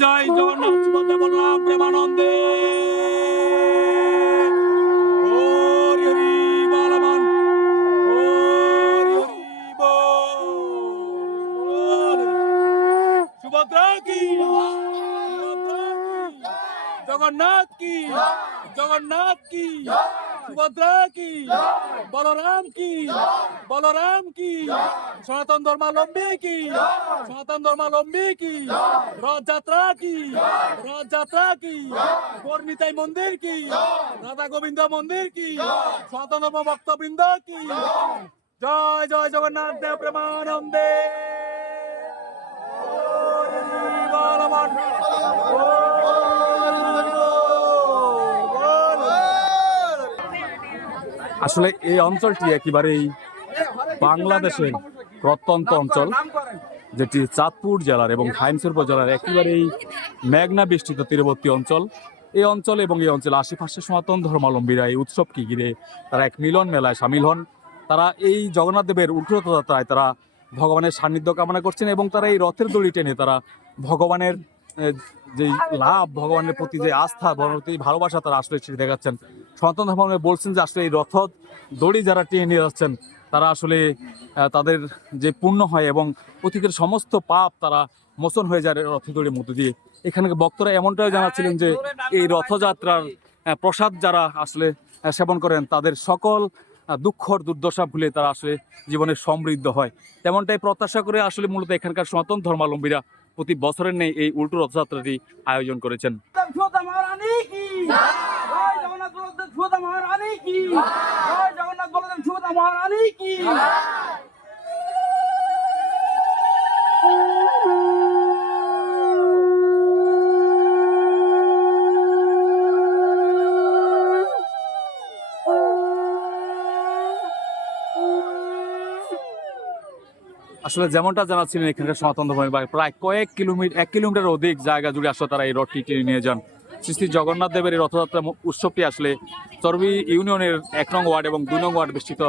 জয় জগন্নাথ সুভদ্রা বলরাম প্রেমানন্দে। হরি হরি বলবান, হরি হরি বল। সুভদ্রা কি, জগন্নাথ কি, জগন্নাথ কি, সুভদ্রা কি, বলরাম কি, বলরাম কি, সনাতন ধর্মাবলম্বী কি, সনাতন ধর্মাবলম্বী কি, রথযাত্রা কি, রথযাত্রা কি, বর্ণিতাই মন্দির কি, রাধা গোবিন্দ মন্দির কি, সনাতন ধর্ম ভক্তবৃন্দ কি। জয় জয় জগন্নাথ দেব প্রেমানন্দে। আসলে এই অঞ্চলটি একেবারেই বাংলাদেশের প্রত্যন্ত অঞ্চল, যেটি চাঁদপুর জেলার এবং হাইমসর উপজেলার একেবারেই মেঘনা বেষ্টিত তীরবর্তী অঞ্চল। এই অঞ্চল এবং এই অঞ্চলের আশেপাশে সনাতন ধর্মাবলম্বীরা এই উৎসবকে ঘিরে তারা এক মিলন মেলায় সামিল হন। তারা এই জগন্নাথ দেবের উল্টো রথযাত্রায় তারা ভগবানের সান্নিধ্য কামনা করছেন এবং তারা এই রথের দড়ি টেনে তারা ভগবানের যে লাভ, ভগবানের প্রতি যে আস্থা, ভগবানের প্রতি ভালোবাসা তারা আসলে সেটি দেখাচ্ছেন। সনাতন ধর্ম বলছেন যে আসলে এই রথ দড়ি যারা টেনে নিয়ে যাচ্ছেন তারা আসলে তাদের যে পুণ্য হয় এবং অতীতের সমস্ত পাপ তারা মোচন হয়ে যায় রথের দড়ির মধ্য দিয়ে। এখানে বক্তরা এমনটাও জানাচ্ছিলেন যে এই রথযাত্রার প্রসাদ যারা আসলে সেবন করেন তাদের সকল দুঃখ দুর্দশা ভুলে তারা আসলে জীবনে সমৃদ্ধ হয়। তেমনটাই প্রত্যাশা করে আসলে মূলত এখানকার সনাতন ধর্মাবলম্বীরা প্রতি বছরের নেই এই উল্টো রথযাত্রাটি আয়োজন করেছেন। আসলে যেমনটা জানাচ্ছিলেন এখানকার সনাতন ধর্মের প্রায় কয়েক কিলোমিটার 1 কিলোমিটার অধিক জায়গা জুড়ে আসলে তারা এই রথটি টেনে নিয়ে যান। শ্রী শ্রী জগন্নাথ দেবের এই রথযাত্রা উৎসবটি আসলে চর্বি ইউনিয়নের 1 নং ওয়ার্ড এবং 2 নং ওয়ার্ড বেষ্টিত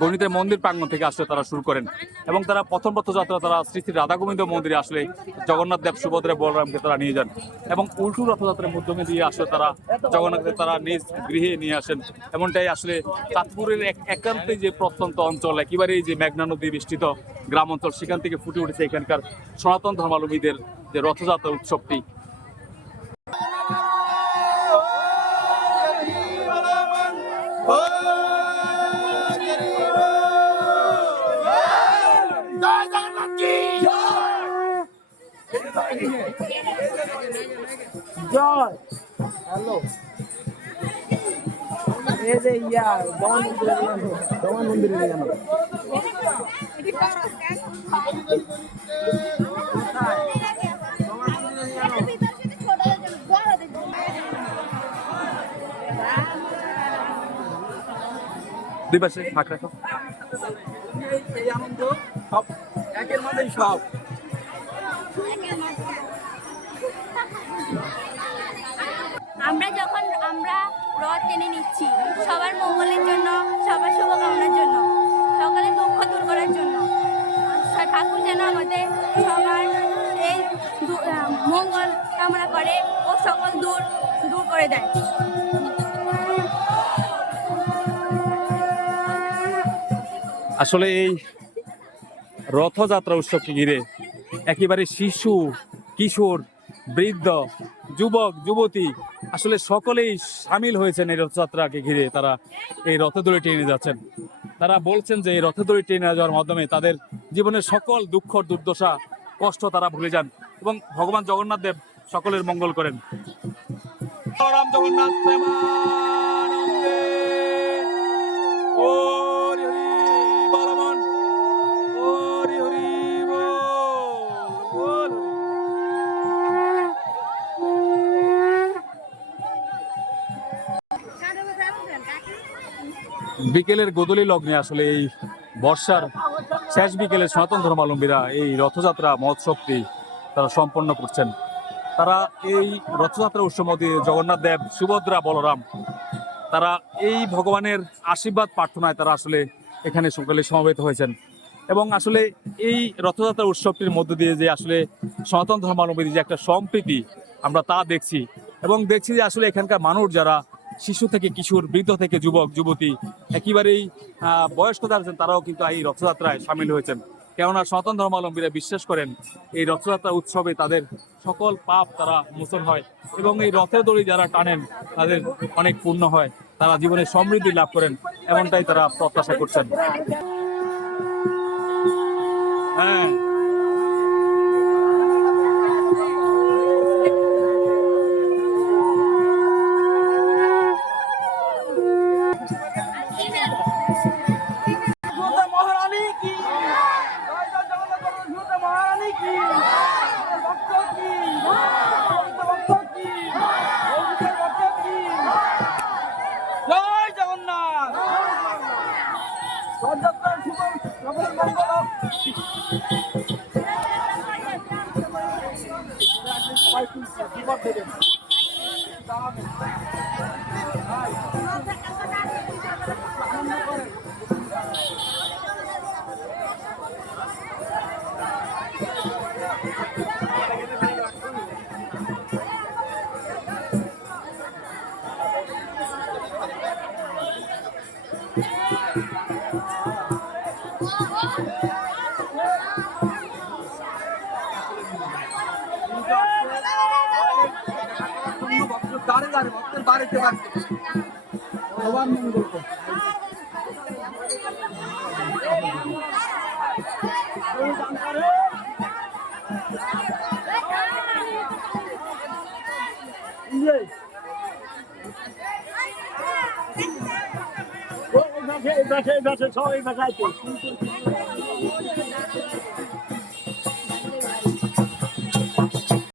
গণিতের মন্দির প্রাঙ্গণ থেকে আসলে তারা শুরু করেন এবং তারা প্রথম রথযাত্রা তারা শ্রী শ্রী রাধা গোবিন্দ মন্দিরে আসলে জগন্নাথ দেব সুভদ্রা বলরামকে তারা নিয়ে যান এবং উল্টো রথযাত্রার মাধ্যমে দিয়ে আসলে তারা জগন্নাথকে তারা নিজ গৃহে নিয়ে আসেন। এমনটাই আসলে চাঁদপুরের একান্তে যে প্রত্যন্ত অঞ্চল, একেবারেই যে মেঘনা নদী বেষ্টিত গ্রাম অঞ্চল, সেখান থেকে ফুটে উঠেছে এখানকার সনাতন ধর্মাবলম্বীদের যে রথযাত্রা উৎসবটি। জয় হ্যালো এই যে জগন মন্দিরে গেল দুই পাশে ফাঁক রাখো। এই আনন্দ সব একের মধ্যেই সব। আমরা যখন রথ টেনে নিচ্ছি সবার মঙ্গলের জন্য, সবার শুভকামনার জন্য, সকলের দুঃখ দূর করার জন্য, ঠাকুর যেন আমাদের সবার এই মঙ্গল কামনা করে ও সকল দূর করে দেয়। আসলে এই রথযাত্রা উৎসবকে ঘিরে একেবারে শিশু, কিশোর, বৃদ্ধ, যুবক, যুবতী আসলে সকলেই সামিল হয়েছেন এই রথযাত্রাকে ঘিরে। তারা এই রথে দড়ি টেনে যাচ্ছেন। তারা বলছেন যে এই রথে দড়ি টেনে যাওয়ার মাধ্যমে তাদের জীবনের সকল দুঃখ দুর্দশা কষ্ট তারা ভুলে যান এবং ভগবান জগন্নাথ দেব সকলের মঙ্গল করেন। রাম জগন্নাথ প্রেমানন্দে। হরি হরি বলবান, হরি হরি বল। বিকেলের গোধূলি লগ্নে আসলে এই বর্ষার শেষ বিকেলে সনাতন ধর্মাবলম্বীরা এই রথযাত্রা মহোৎসবটি তারা সম্পন্ন করছেন। তারা এই রথযাত্রা উৎসব মধ্যে জগন্নাথ দেব, সুভদ্রা, বলরাম তারা এই ভগবানের আশীর্বাদ প্রার্থনায় তারা আসলে এখানে সকলে সমবেত হয়েছেন। এবং আসলে এই রথযাত্রা উৎসবটির মধ্য দিয়ে যে আসলে সনাতন ধর্মাবলম্বী যে একটা সম্প্রীতি আমরা তা দেখছি, এবং দেখছি যে আসলে এখানকার মানুষ যারা শিশু থেকে কিশোর, বৃদ্ধ থেকে যুবক যুবতী, একেবারেই বয়স্ক যারা আছেন তারাও কিন্তু এই রথযাত্রায় সামিল হয়েছেন। কেননা সনাতন ধর্মাবলম্বীরা বিশ্বাস করেন এই রথযাত্রা উৎসবে তাদের সকল পাপ তারা মোচন হয়, এবং এই রথের দড়ি যারা টানেন তাদের অনেক পুণ্য হয়, তারা জীবনে সমৃদ্ধি লাভ করেন, এমনটাই তারা প্রত্যাশা করছেন। হ্যাঁ, মহারানী কি জয় জয় জগন্নাথ মহারানী কি ভক্ত কি ভক্ত কি ভক্ত কি জয় জগন্নাথ রথযাত্রার শুভ সকল মঙ্গল সবাই বিপদ দেবেন দাঁড়ে দাঁড়ে ভক্তের বাড়িতে বাড়িতে সবার মঙ্গল করো। এই ভাষায় সব এই ভাষায়